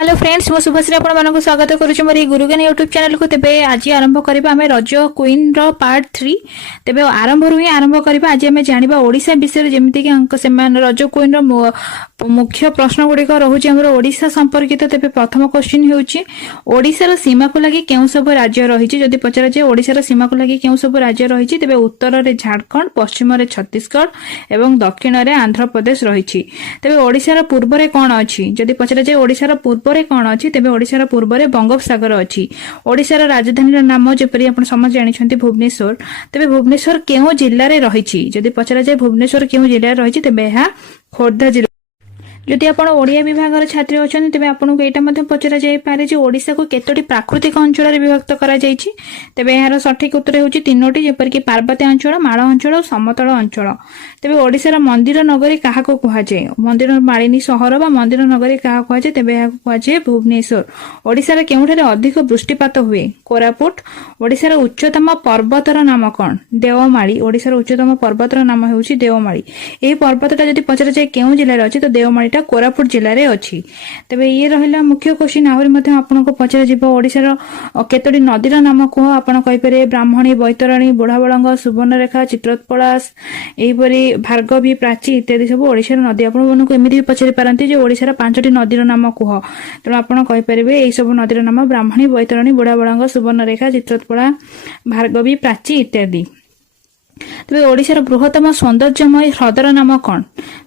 Hello friends मो शुभश्री आपको स्वागत करुच्ची मोर गुरुज्ञान यूट्यूब चैनल को तेबे आज आरंभ करबा हमें रज क्वीन रो पार्ट 3 तेबे आरंभ रु ही आरंभ करबा आज हमें जानिबा ओडिशा विषय जेमिति कि अंक सेमान रज क्वीन रो मुख्य प्रश्न गुड़िक रोचे हमर ओडिशा संपर्कित तेबे प्रथम क्वेश्चन होउची ओडिशा रो सीमा को लागि केउ सब राज्य रहिची जदि पचरा जे ओडिशा रो सीमा को लागि केउ सब राज्य रहिची तेबे उत्तर रे झारखंड पश्चिम रे छत्तीसगढ़ एवं दक्षिण रे आंध्र प्रदेश रहिची तेबे ओडिशा रो पूर्व रे कोन अछि जदि पचरा जे ओडिशा रो पूर्व रे कोन अछि तेबे ओडिशा रो पूर्व रे बंगोपसागर अछि ओडिशा रो राजधानी रो नाम जेपरि आपण समझ जानि छथि भुवनेश्वर तेबे भुवनेश्वर केउ जिल्ला रे रहिची जदि पचरा जे भुवनेश्वर केउ जिल्ला रे रहिची तेबे हा खोर्धा जिल्ला जदि आपण ओडिया विभाग छात्री अछन तेबे आपनको एटा मध्ये पचरा जाय पारे जे ओडिशा को केतोटी प्राकृतिक अंचल रे विभक्त करा जायछि तेबे यार सठिक उत्तर होछि तीनोटी जेपर कि पार्वत्य अंचल माळ अंचल और समतल अंचल तेबे ओडिशा रा मंदिर नगरी काहा को कुहा जाय मंदिर मालिनी शहर बा मंदिर नगरी काहा कुहा जाय तेबे या कुहा जाय भुवनेश्वर ओडिशा रा केउठारे अधिक वृष्टिपात हुए कोरापुट ओडिशा रा उच्चतम पर्वतर नाम कोन देवमाळी ओडिशा रा उच्चतम पर्वतर नाम होछि देवमाळी एही पर्वतटा जदि पचरा जाय केउ जिल्ला रे अछि तो देवमाळी कोरापुट जिले रे अछि तबे ये रहिला मुख्य क्वेश्चन आहुरी मध्ये आपनको पचरा जिवो ओडिसा रो केतोटी नदी रो नाम को आपण कहि पारे ब्राह्मणी बैतरणी बुढ़ाबळंग सुवर्णरेखा चित्रपलास एही परी भार्गवी प्राची इत्यादि सब ओडिसा रो नदी आपण मनकु एमिति पचरि पारंती जे ओडिसा रो पांचटी नदी रो नाम कुह त आपण कहि परिबे एही सब नदी रो नाम ब्राह्मणी बैतरणी बुढ़ाबळंग सुवर्णरेखा चित्रपला भार्गवी प्राची इत्यादि तेबे ओडिशार बृहत्तम सौंदर्यमय ह्रदर नाम कोन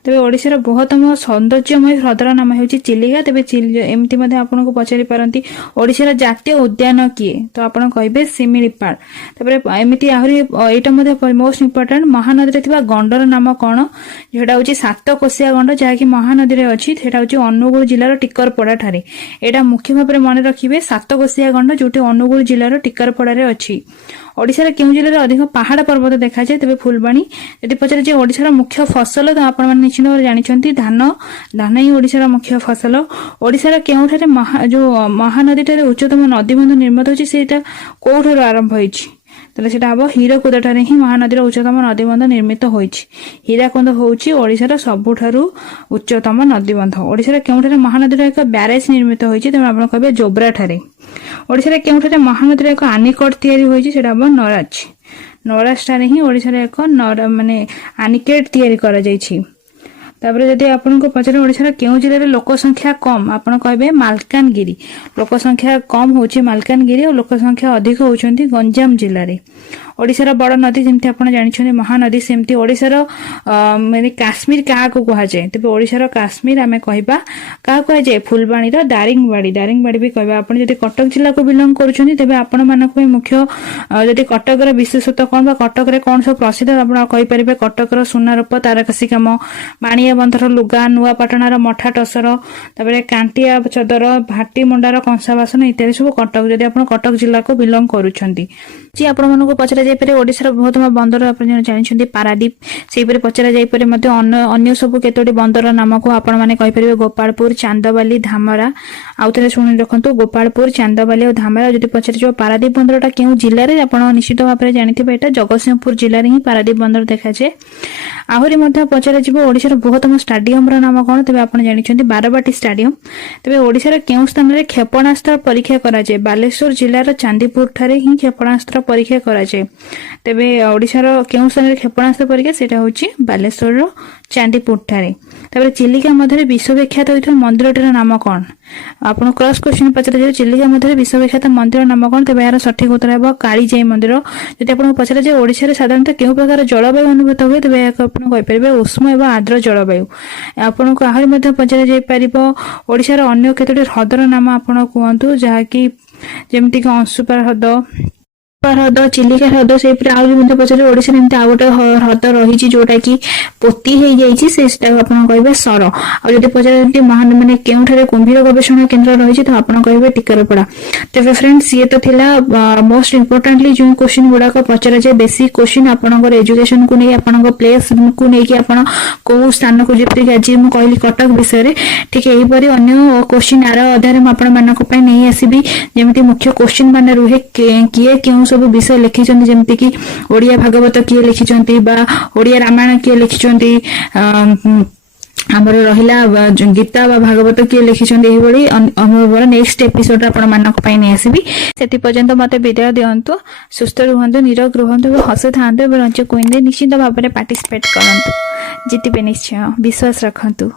तेबे ओडिशार बृहत्तम सौंदर्यमय ह्रदर नाम हेउची चिलिका तेबे एमिति मध्ये आपनको पचारि पारंती ओडिशार जातीय उद्यान किए तो आपण कहबे सिमिलीपाल तबरे एमिति आहुरी एटा मध्ये मोस्ट इंपोर्टेंट महानदी रे थिबा गंडर नाम कोन जेटा होची सातकोशिया गंड जहा कि महानदी रे अछि सेटा होची अनुगुळ जिल्लार टिकरपडा ठारे एटा मुख्य भाबरे माने रखिबे सातकोशिया गंड जोटी अनुगुळ जिल्लार टिकरपडा रे अछि ओडिशा रे केउ जिल्ला रे अधिक पहाड़ पर्वत देखा जाय तबे फुलबाणी यदि पचरे जे ओडिशा रो मुख्य फसल तो आपण माने निश्चित भाबरे जानि छथि धान ही ओडिशा रो मुख्य फसल ओडिशा रे केउ ठारे जो महानदी ठारे उच्चतम नदी बंध निर्मित होछि सेटा कोठरो आरंभ होइछि तले सेटा हबो हीराकुद ठारे ही महानदी रो उच्चतम नदी बंध निर्मित होइछि हीराकुद होउछि ओडिशा रो सबुठारु उच्चतम नदी बंध ओडिशा रे केउ ठारे महानदी रो एक ब्यारेज निर्मित होइछि तमे आपण कहबे जोब्रा ठारे ओडिशा रे केउ ठारे महानदी रो एक आनिकट तयारी होइछि सेटा हबो नराज ठारे ही ओडिशा रे एक माने आनिकेट तयारी करा जाइछि तापर जदि आपनको पचरे ओडिशा रे केउ जिल्ला रे लोक संख्या कम आपण कहबे मालकानगिरी लोक संख्या कम होछि मालकानगिरी और लोक संख्या अधिक होछंती गंजाम जिल्ला रे ओडिशा रो बड़ नदी जेमति आपण जानि छथि महानदी सेमति ओडिशा रो माने काश्मीर काहा को कहा जाय तबे ओडिशा रो काश्मीर हमें कहबा काहा कहा जाय फुलबाणी रो दारिंगबाड़ी भी कहबा आपण जदि कटक जिल्ला को बिलोंग करूछथि तबे आपण मानक मुख्य जदि कटक रो विशेषत्व कोन बा कटक रे कोन सब प्रसिद्ध आपण कहि परिबे कटक रो सोना रूप तारकसी काम माणिया बंधर लुगा नुआ पाटणार मठा टसर तबरे कांटिया चदर भाटी मुंडार कंसा बासन इत्यादि सब कटक जदि आपण कटक जिल्ला को बिलोंग करूछथि जी आपण मानको पचरा जाय पारे ओडिसा बृहत्तम बंदर आपण जानि पारादीप सेहि परे पचरा जाय पारे मध्ये अन्य सब केतोटी बंदर नाम को आपण माने कहि परिबे गोपालपुर चांदबाली धामरा आउतरे सुनि रखंतु गोपालपुर चांदबाली और धामरा जदि पचरा जो पारादीप बंदरटा केउ जिल्ला रे आपण निश्चित भाबरे जानिथिबे एटा जगतसिंहपुर जिल्ला रे ही पारादीप बंदर देखा जे आहुरी मध्ये पचरा जिवो ओडिसा बृहत्तम स्टेडियम रो नाम कोन तबे आपण जानि छथि बारबाटी स्टेडियम तबे ओडिसा रे केउ स्थान रे क्षेपणास्त्र परीक्षा करा जे बालेश्वर जिल्ला रो चांदीपुर ठारे ही क्षेपणास्त्र परीक्षा करा जे तेबे ओडिसा रो केउ स्थान रे क्षेपणास्त्र परीक्षा सेटा होची बालेश्वर रो चांदीपुर ठारे तबे चिलिका मध्ये विश्वविख्यात होइथो मंदिरटर नाम कोन आपण क्रॉस क्वेश्चन पचरा जे चिलिका मध्ये विश्वविख्यात मंदिर नाम कोन तबे यार सठिक उत्तर हेबो कालीजाई मंदिर जदि आपण पचरा जे ओडिसा रे साधारणतः केउ प्रकार जलवायु अनुभूत होय तबे आपण कहि परिबे उष्म एवं आर्द्र जलवायु आपण को आहुरी मध्ये पचरा जे परिबो ओडिसा रो अन्य केतोटी ह्रदर नाम आपण कहंतु जहा कि जेमति कि अंशुपा ह्रद ह्रद चिलिका ह्रद से आउरी मध्ये पचरे ओडिसा एमते आ गोटे ह्रद रहिछि जोटा कि पोती हे जाइछि सेटा आपण कहबे सर आ जदि पचरे एमते महान माने केउ ठारे कुंभीर गवेषणा केंद्र रहिछि तो आपण कहबे टिकरपडा तबे फ्रेंड्स ये तो थिला मोस्ट इंपोर्टेंटली जो क्वेश्चन गुडा को पचरा जे बेसिक क्वेश्चन आपनकर एजुकेशन को नै आपनकर प्लेस को नै कि आपण को स्थान को जेपरि कि आज हम कहली कटक विषय रे ठीक एही परि अन्य क्वेश्चन आर आधार में आपण मानक पय नै आसीबी जेमति मुख्य क्वेश्चन माने रुहे किए केउ सब विषय लिखिछन्ती जेमति कि ओडिया भागवत किए लिखिछन्ती बा ओडिया रामायण किए लिखिछन्ती ଆମର ରହିଲା ଗୀତା ବା ଭାଗବତ କିଏ ଲେଖିଛନ୍ତି ଏଇଭଳି ଆମର ନେକ୍ସଟ ଏପିସୋଡ ଆପଣ ମାନଙ୍କ ପାଇଁ ନେଇ ଆସିବି। ସେଥି ପର୍ଯ୍ୟନ୍ତ ମତେ ବିଦାୟ ଦିଅନ୍ତୁ। ସୁସ୍ଥ ରୁହନ୍ତୁ, ନିରୋଗ ରୁହନ୍ତୁ ଏବଂ ହସୁଥାନ୍ତୁ ଏବଂ ରଜ କୁଇନରେ ନିଶ୍ଚିତ ଭାବରେ ପାର୍ଟିସିପେଟ କରନ୍ତୁ। ଜିତିବେ ନିଶ୍ଚୟ, ବିଶ୍ୱାସ ରଖନ୍ତୁ।